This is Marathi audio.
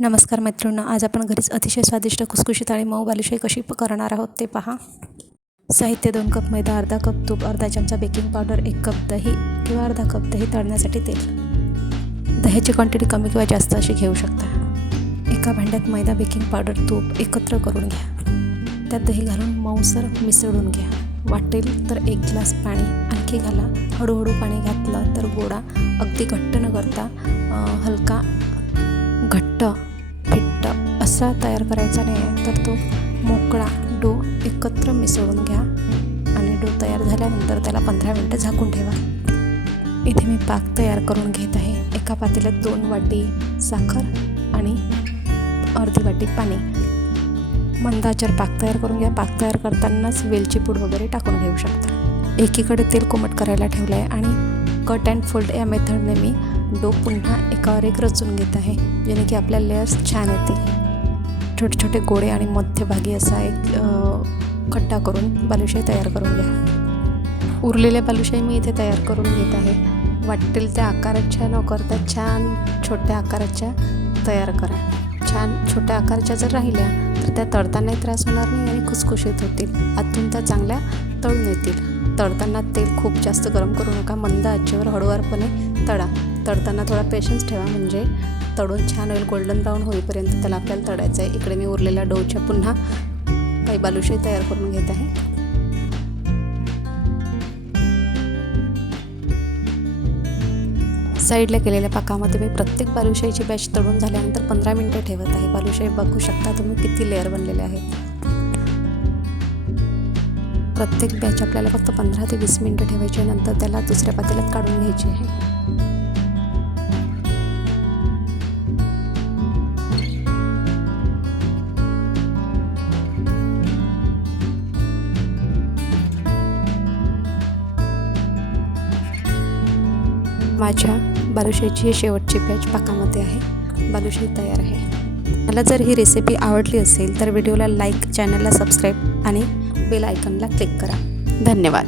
नमस्कार मैत्रिणींनो, आज आपण घरीच अतिशय स्वादिष्ट खुसखुशीत आणि मऊ बालुशाही कशी करणार आहोत ते पहा। साहित्य: 2 कप मैदा, अर्धा कप तूप, अर्धा चमचा बेकिंग पावडर, 1 कप दही किंवा अर्धा कप दही तळण्यासाठी तेल। दह्याची क्वांटिटी कमी किंवा जास्त अशी घेऊ शकता। एका भांड्यात मैदा, बेकिंग पावडर, तूप एकत्र करून घ्या। त्यात दही घालून मऊसर मिसळून घ्या। वाटेल तर 1 ग्लास पाणी आणखी घाला। हळूहळू पाणी घातलं तर गोळा अगदी घट्ट न करता हलका घट्ट फिट्ट असा तयार करायचा नाही आहे, तर तो मोकळा डो एकत्र मिसळून घ्या आणि डो तयार झाल्यानंतर त्याला 15 मिनिटं झाकून ठेवा। इथे मी पाक तयार करून घेत आहे। एका पातेल्यात 2 वाटी साखर आणि अर्धी वाटी पाणी। मंद आचेवर पाक तयार करून घ्या। पाक तयार करतानाच वेलची पूड वगैरे टाकून घेऊ शकता। एकीकडे तेल कोमट करायला ठेवलं आहे आणि कट अँड फोल्ड या मेथडने मी डो पुन्हा एकावर एक रचून घेत आहे, जेणे की आपल्या लेयर्स छान येतील। छोटे छोटे गोळे आणि मध्यभागी असा एक खड्डा करून बालुशाही तयार करून घ्या। उरलेल्या बालुशाही मी इथे तयार करून घेत आहे। वाटेल त्या आकाराच्या न करता छान छोट्या आकाराच्या तयार करा। छान छोट्या आकाराच्या जर राहिल्या तर त्या तळतानाही त्रास होणार नाही आणि खुसखुशीत होतील। आतून त्या चांगल्या तळून येतील। तळताना तेल खूप जास्त गरम करू नका, मंद आचेवर हळूवारपणे तळा। तळताना थोडा पेशन्स ठेवा, म्हणजे तळून छान होईल। गोल्डन ब्राऊन होईपर्यंत त्याला आपल्याला तळायचं आहे। इकडे मी उरलेल्या डोच्या पुन्हा काही बालुशाही तयार करून घेत आहे। साईडला केलेल्या पाकामध्ये मी प्रत्येक बालुशाहीची बॅच तळून झाल्यानंतर 15 मिनिटं ठेवत आहे। बालुशाही बघू शकता तुम्ही किती लेअर बनलेले आहेत। प्रत्येक बॅच आपल्याला फक्त 15 ते 20 मिनिटं ठेवायची, नंतर त्याला दुसऱ्या पातेल्यात काढून घ्यायची आहे। माझ्या बालुशाहीची ही शेवटची बॅच पाकामध्ये आहे। बालुशाही तयार आहे। मला जर ही रेसिपी आवडली असेल तर व्हिडिओला लाईक, चॅनलला सबस्क्राईब आणि बेल आयकॉनला क्लिक करा। धन्यवाद।